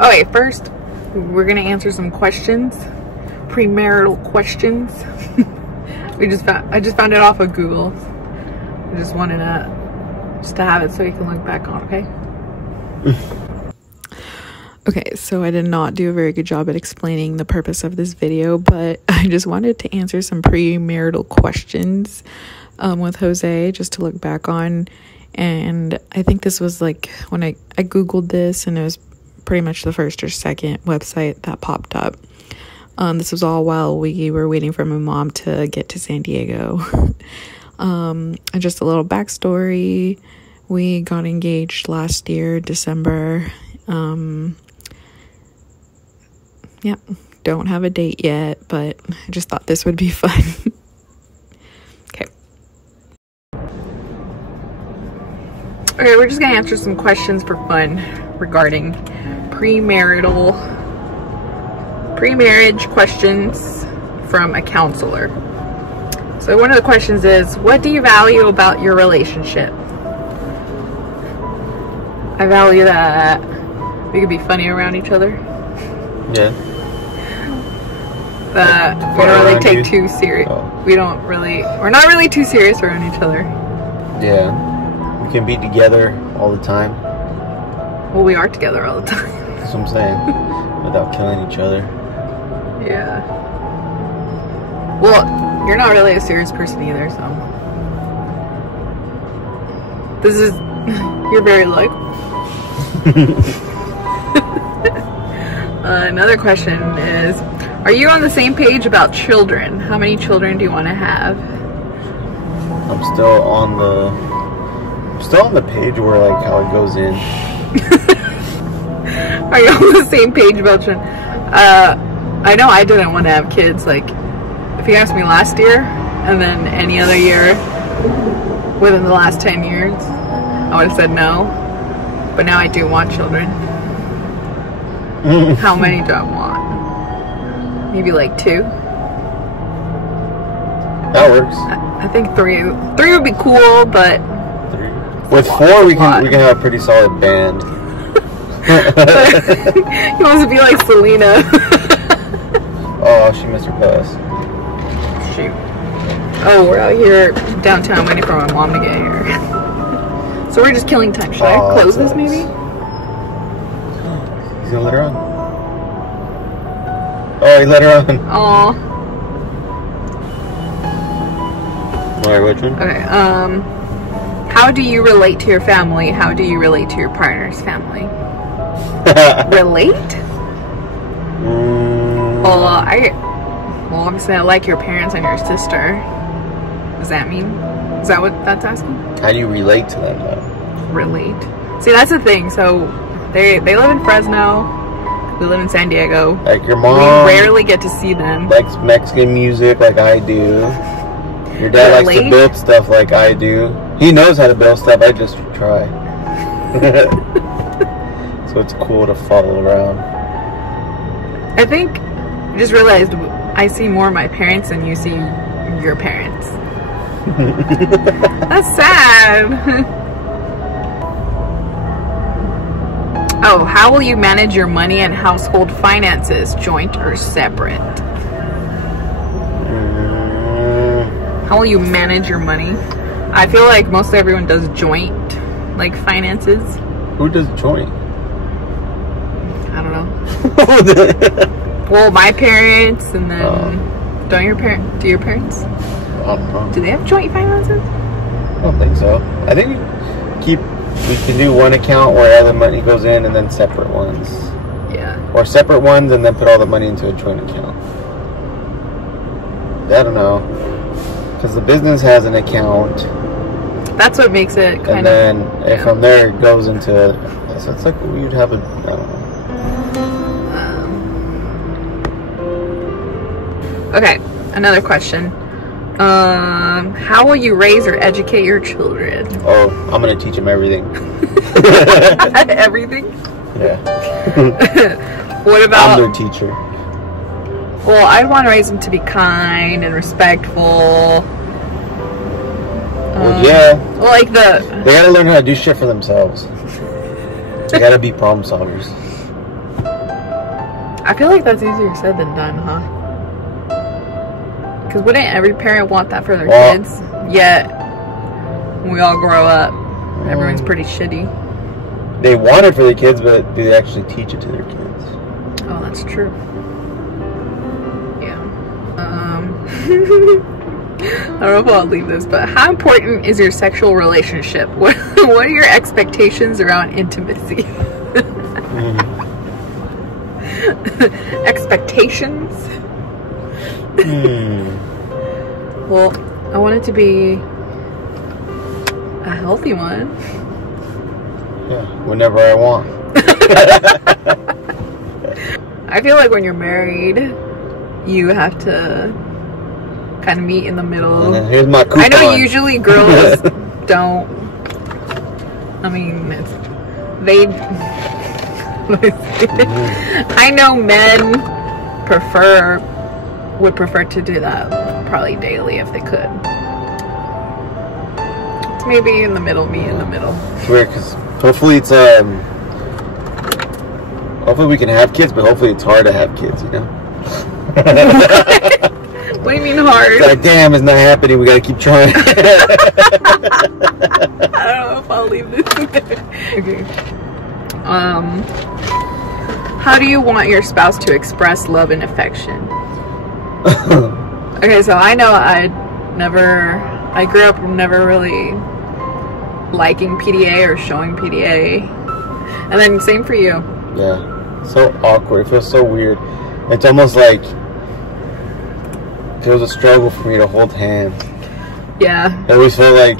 Okay, first, we're gonna answer some questions. Premarital questions. I just found it off of Google. I just wanted to have it so you can look back on, okay? Okay, so I did not do a very good job at explaining the purpose of this video, but I just wanted to answer some premarital questions with Jose, just to look back on. And I think this was like when I Googled this, and it was pretty much the first or second website that popped up. This was all while we were waiting for my mom to get to San Diego. And just a little backstory. We got engaged last year, December. Yeah, don't have a date yet, but I just thought this would be fun. Okay, we're just gonna answer some questions for fun regarding pre-marriage questions from a counselor. So one of the questions is, what do you value about your relationship? I value that we could be funny around each other. Yeah. That we don't really take too serious. Oh. We're not really too serious around each other. Yeah. We can be together all the time. Well, we are together all the time. That's what I'm saying. Without killing each other. Yeah. Well, you're not really a serious person either, so. You're very like. Another question is, are you on the same page about children? How many children do you want to have? I'm still on the page where like how it goes in. Are you on the same page about children? I know I didn't want to have kids. Like, if you asked me last year and then any other year within the last 10 years, I would have said no. But now I do want children. How many do I want? Maybe like 2. That works. I think 3 would be cool, but 3. With 4 we can have a pretty solid band. He wants to be like Selena. Oh, she missed her bus. Shoot. Oh, we're out here downtown waiting for my mom to get here. So we're just killing time. Should I close this maybe? He's gonna let her on. Oh, he let her on. Aw. Alright, which one? Okay, how do you relate to your family? How do you relate to your partner's family? Relate? Well, obviously I like your parents and your sister. Does that mean? Is that what that's asking? How do you relate to them though? Relate? See, that's the thing. So they live in Fresno. We live in San Diego. Like your mom. We rarely get to see them. Likes Mexican music like I do. Your dad likes to build stuff like I do. He knows how to build stuff. I just try. So it's cool to follow around. I think I just realized I see more of my parents than you see your parents. That's sad. Oh, how will you manage your money and household finances, joint or separate? How will you manage your money? I feel like mostly everyone does joint, like finances. Who does joint? I don't know. Well, my parents, and then do your parents? I don't know. Do they have joint finances? I don't think so. I think we can do one account where all the money goes in, and then separate ones. Yeah. Or separate ones and then put all the money into a joint account. I don't know. Because the business has an account. That's what makes it kind of. And then from there it goes into. So it's like you'd have a. I don't know. Okay, another question. How will you raise or educate your children? Oh, I'm gonna teach them everything. Everything? Yeah. What about? I'm their teacher. Well, I'd want to raise them to be kind and respectful. Well, yeah. Well, like they gotta learn how to do shit for themselves. They gotta be problem solvers. I feel like that's easier said than done, huh? Because wouldn't every parent want that for their kids? Yet, when we all grow up, everyone's pretty shitty. They want it for their kids, but do they actually teach it to their kids? Oh, that's true. Yeah. I don't know if I'll leave this, but how important is your sexual relationship? What are your expectations around intimacy? Expectations? Well, I want it to be a healthy one. Yeah, whenever I want. I feel like when you're married, you have to kind of meet in the middle. And then here's my coupon. I know usually girls don't. I mean, I know men would prefer to do that probably daily if they could. Maybe in the middle, meet in the middle. It's weird because hopefully it's hopefully we can have kids, but hopefully it's hard to have kids, you know. What do you mean hard? It's like, damn, it's not happening. We gotta keep trying. I don't know if I'll leave this in there. Okay. How do you want your spouse to express love and affection? Okay, so I know I grew up never really liking PDA or showing PDA. And then same for you. Yeah. So awkward. It feels so weird. It's almost like it was a struggle for me to hold hands. Yeah. I always felt like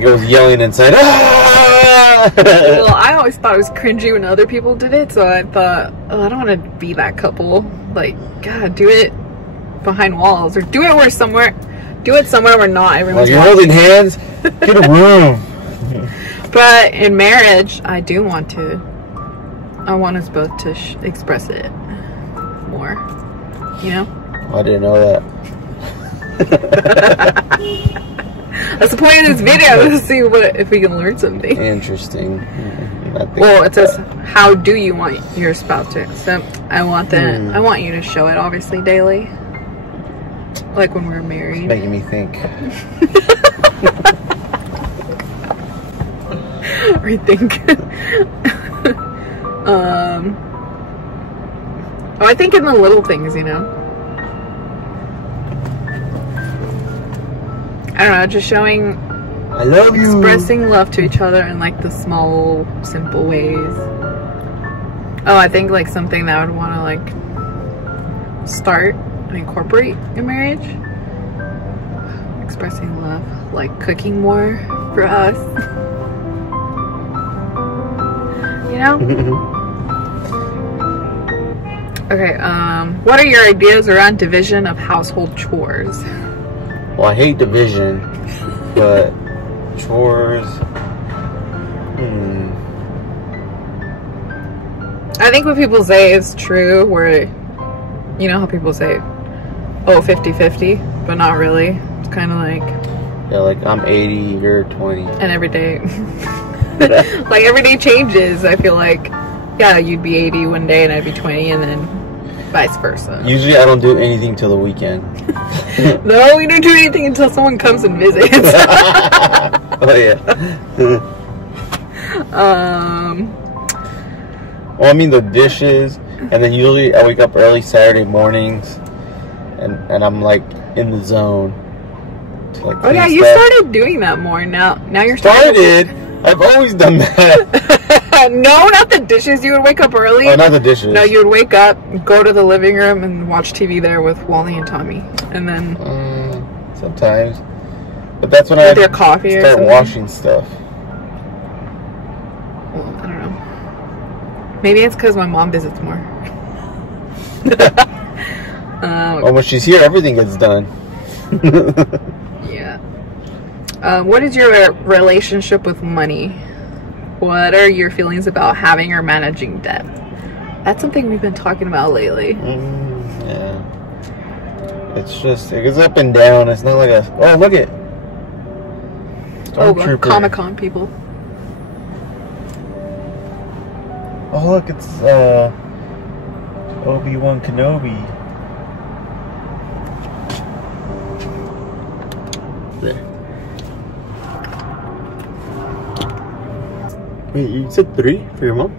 it was yelling inside. Ah! Well, I always thought it was cringy when other people did it, so I thought, oh, I don't want to be that couple. Like, God, do it behind walls, or do it somewhere where not everyone's. You're holding hands. Get a room. But in marriage, I do want to. I want us both to express it more. You know? I didn't know that. That's the point of this video, to see if we can learn something. Interesting. Well, it says, how do you want your spouse to accept? I want you to show it, obviously, daily. Like when we're married. It's making me think. Rethink. I think in the little things, you know. I don't know, just showing, I love you, expressing love to each other in like the small, simple ways. Oh, I think like something that I would want to like start and incorporate in marriage. Expressing love, like cooking more for us. You know? Okay, what are your ideas around division of household chores? Well, I hate division, but chores. I think what people say is true, where, you know how people say, oh, 50-50, but not really. It's kind of like... Yeah, like I'm 80, you're 20. And every day... like, every day changes. I feel like, yeah, you'd be 80 one day and I'd be 20, and then vice versa. Usually I don't do anything till the weekend. No, we don't do anything until someone comes and visits. Oh, yeah. Well, I mean the dishes, and then usually I wake up early Saturday mornings, and I'm like in the zone. To, like, oh yeah, you started doing that more now. Now you're started. I've always done that. No, not the dishes. You would wake up early. Oh, not the dishes. No, you would wake up, go to the living room, and watch TV there with Wally and Tommy, and then sometimes. But that's when with your coffee start washing stuff. Well, I don't know. Maybe it's because my mom visits more. Well, when she's here, everything gets done. Yeah. What is your relationship with money? What are your feelings about having or managing debt? That's something we've been talking about lately. Yeah. It's just, it goes up and down. It's not like a, oh, look it. Comic-Con people. Oh, look, it's Obi-Wan Kenobi. There. Wait, you said 3 for your mom?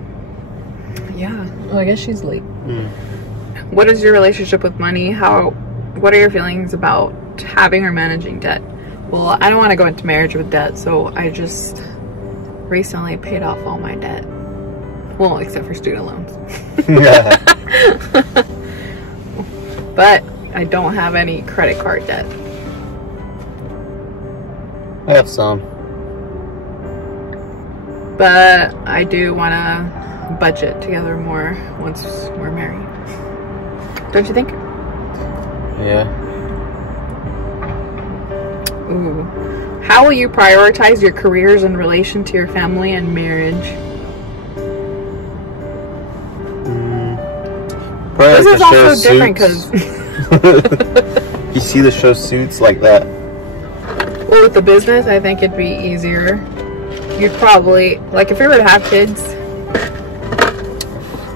Yeah. Well, I guess she's late. Mm. What is your relationship with money? What are your feelings about having or managing debt? Well, I don't want to go into marriage with debt, so I just recently paid off all my debt. Well, except for student loans. Yeah. But I don't have any credit card debt. I have some. But I do want to budget together more once we're married. Don't you think? Yeah. Ooh. How will you prioritize your careers in relation to your family and marriage? This is also different because you see the show Suits like that. Well, with the business, I think it'd be easier. You'd probably, like, if you were to have kids.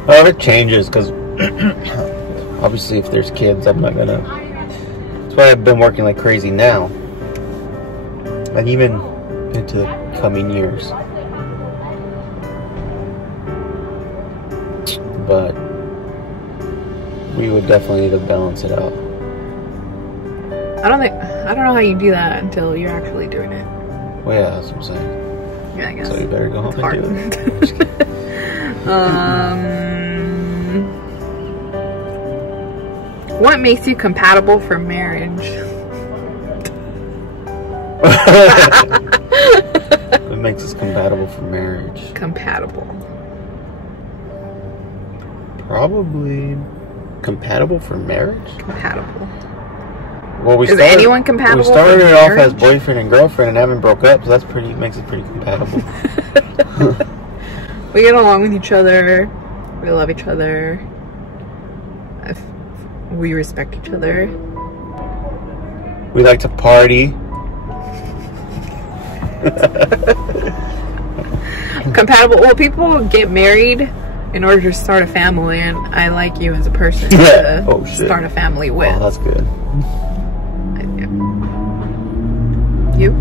Oh, it changes because obviously if there's kids, I'm not gonna. That's why I've been working like crazy now. And even into the coming years. But we would definitely need to balance it out. I don't know how you do that until you're actually doing it. Well, yeah, that's what I'm saying. Yeah, I guess. So you better go home and do it. What makes you compatible for marriage? What makes us compatible for marriage? Compatible. Probably compatible for marriage? Compatible. Well, Is anyone compatible? We started it off as boyfriend and girlfriend and haven't broke up, so that's makes it pretty compatible. We get along with each other. We love each other. We respect each other. We like to party. Compatible. Well, people get married in order to start a family, and I like you as a person Yeah. to start a family with. Oh, that's good. You?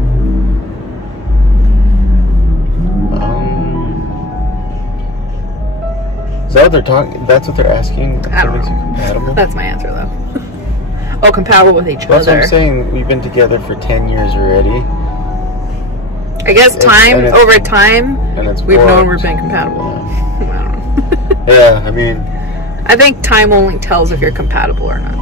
Is that what they're talking? That's what they're asking? I don't What makes you know. compatible? That's my answer, though. Oh, compatible with each That's other. what I'm saying. We've been together for 10 years already. I guess over time, we've known we're being compatible. Yeah. I don't know. Yeah, I mean, I think time only tells if you're compatible or not.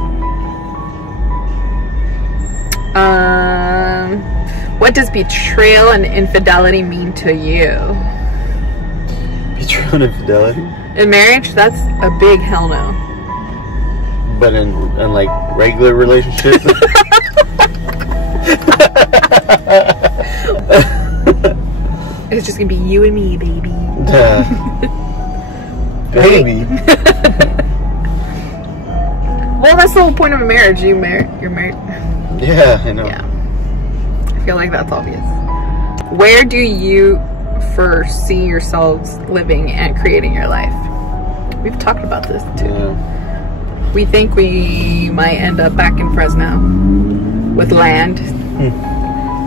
What does betrayal and infidelity mean to you? betrayal and infidelity. In marriage, that's a big hell no. But in like regular relationships. It's just gonna be you and me, baby. Baby. Well, that's the whole point of a marriage. You're married. Yeah, I know. Yeah. I feel like that's obvious. Where do you foresee yourselves living and creating your life? We've talked about this too. Yeah. We think we might end up back in Fresno with land.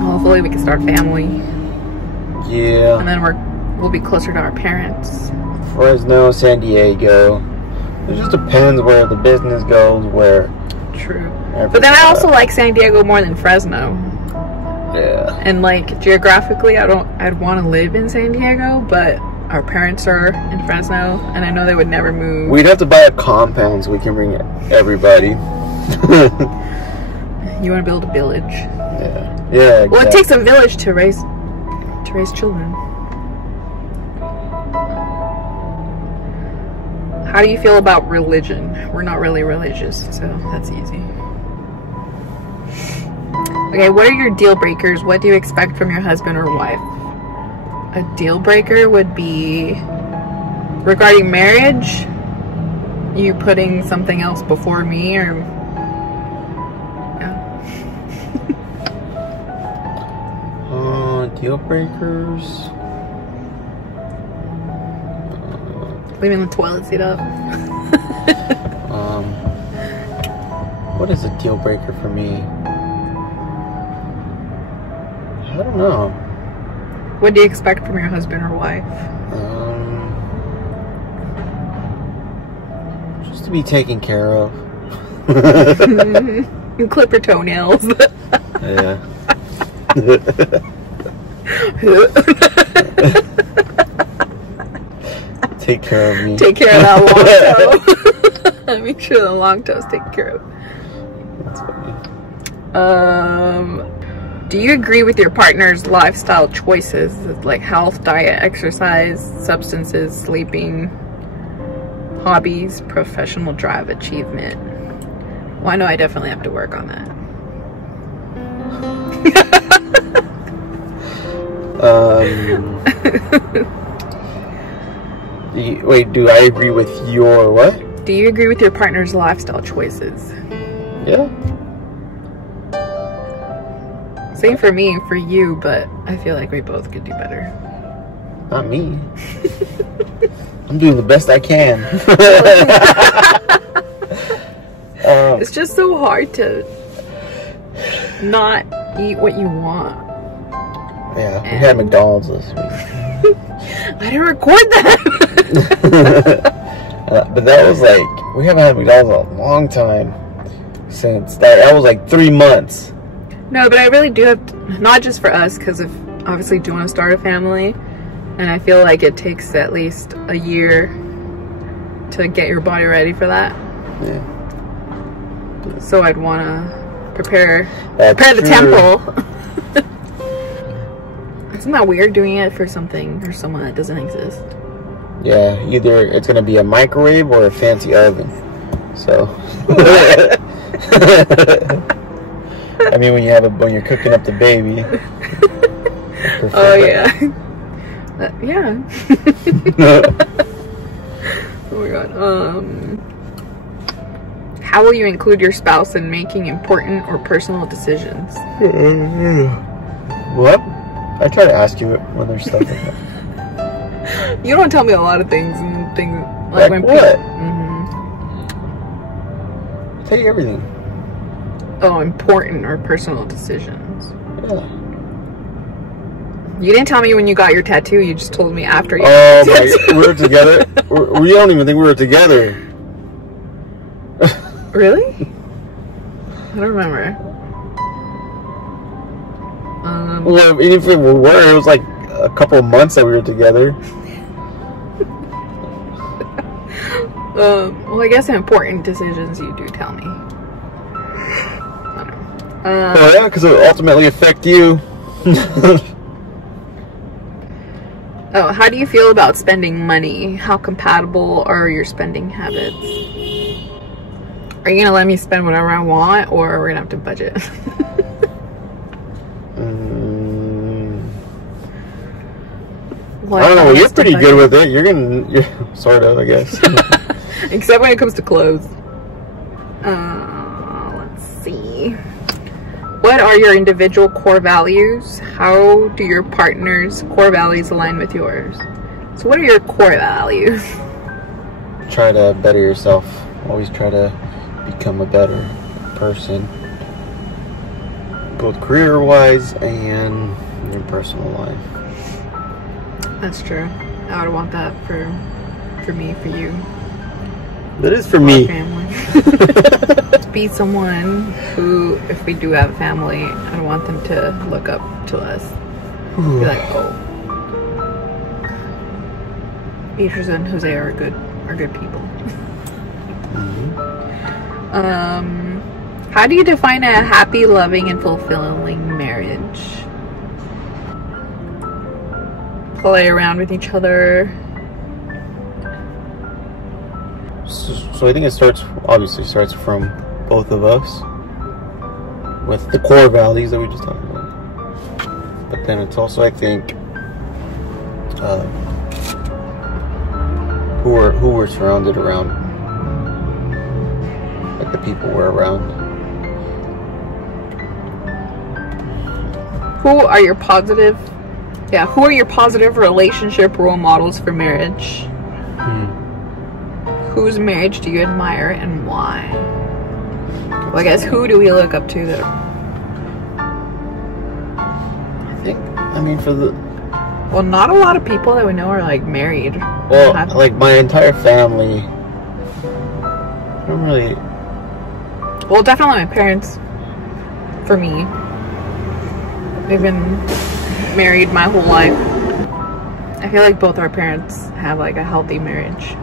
Hopefully we can start a family. Yeah. And then we'll be closer to our parents. Fresno, San Diego. It just depends where the business goes, where. True. But then I also like San Diego more than Fresno. Yeah. And like geographically, I'd want to live in San Diego, but our parents are in Fresno, and I know they would never move. We'd have to buy a compound so we can bring everybody. You want to build a village? Yeah. Yeah. Exactly. Well, it takes a village to raise children. How do you feel about religion? We're not really religious, so that's easy. Okay, what are your deal breakers? What do you expect from your husband or wife? A deal breaker would be regarding marriage, you putting something else before me, or yeah. Deal breakers. Leaving the toilet seat up. What is a deal breaker for me? I don't know. What do you expect from your husband or wife? Just to be taken care of. And clip her toenails. Yeah. Take care of me. Take care of that long toe. Make sure the long toe's taken care of. That's funny. Do you agree with your partner's lifestyle choices, like health, diet, exercise, substances, sleeping, hobbies, professional drive, achievement? Well, I know I definitely have to work on that. Wait, do I agree with your what? Do you agree with your partner's lifestyle choices? Yeah. Same for me, for you, but I feel like we both could do better. Not me. I'm doing the best I can. It's just so hard to not eat what you want. Yeah, we had McDonald's this week. I didn't record that. But that was like, we haven't had McDonald's in a long time. Since that was like 3 months. No, but I really do have to, not just for us, because of obviously do want to start a family, and I feel like it takes at least a year to get your body ready for that. Yeah. So I'd want to prepare the temple. Isn't that weird doing it for something or someone that doesn't exist? Yeah, either it's gonna be a microwave or a fancy oven. So. I mean, when you're cooking up the baby. Oh yeah. Yeah. Oh my god. How will you include your spouse in making important or personal decisions? What? I try to ask you when there's stuff like that. You don't tell me a lot of things and things like when what? People, I tell you everything. Oh, important or personal decisions. Yeah. You didn't tell me when you got your tattoo. You just told me after you. Oh my! We were together. We don't even think we were together. Really? I don't remember. Well, even if we were, it was like a couple of months that we were together. Well, I guess important decisions you do tell me. I don't know. Oh yeah, because it will ultimately affect you. Oh, how do you feel about spending money? How compatible are your spending habits? Are you gonna let me spend whatever I want, or we're gonna have to budget? I don't know. You're pretty good with it. You're sort of, I guess. Except when it comes to clothes. Let's see. What are your individual core values? How do your partner's core values align with yours? So what are your core values? Try to better yourself. Always try to become a better person. Both career-wise and in your personal life. That's true. I would want that for me, for you. That is for me. Family. Be someone who, if we do have a family, I want them to look up to us. Be like, oh, Beatrice and Jose are good people. How do you define a happy, loving, and fulfilling marriage? Play around with each other. So I think it obviously starts from both of us with the core values that we just talked about. But then it's also, I think, who we're surrounded around, like the people we're around. Who are your positive relationship role models for marriage? Whose marriage do you admire and why? Well, I guess who do we look up to that? I mean, for the... Well, not a lot of people that we know are, like, married. Well, like, my entire family... I don't really... Well, definitely my parents. For me. They've been married my whole life. I feel like both our parents have, like, a healthy marriage.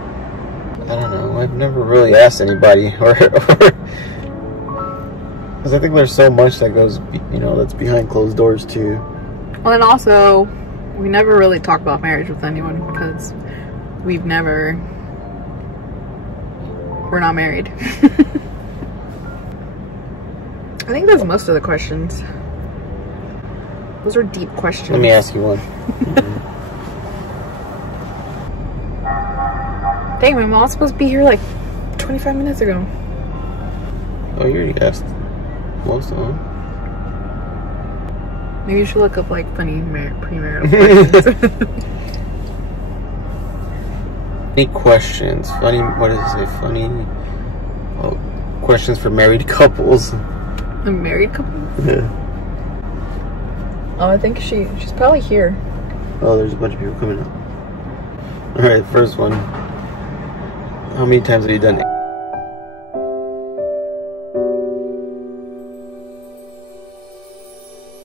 I don't know. I've never really asked anybody. Because I think there's so much that goes, you know, that's behind closed doors, too. Well, and also, we never really talk about marriage with anyone because we're not married. I think that's most of the questions. Those are deep questions. Let me ask you one. Dang, my mom's supposed to be here like 25 minutes ago. Oh, you already asked most of them. Maybe you should look up like funny premarital questions. Any questions? Funny, what does it say? Funny? Oh, questions for married couples. A married couple? Yeah. Oh, I think she's probably here. Oh, there's a bunch of people coming up. Alright, first one. How many times have you done it?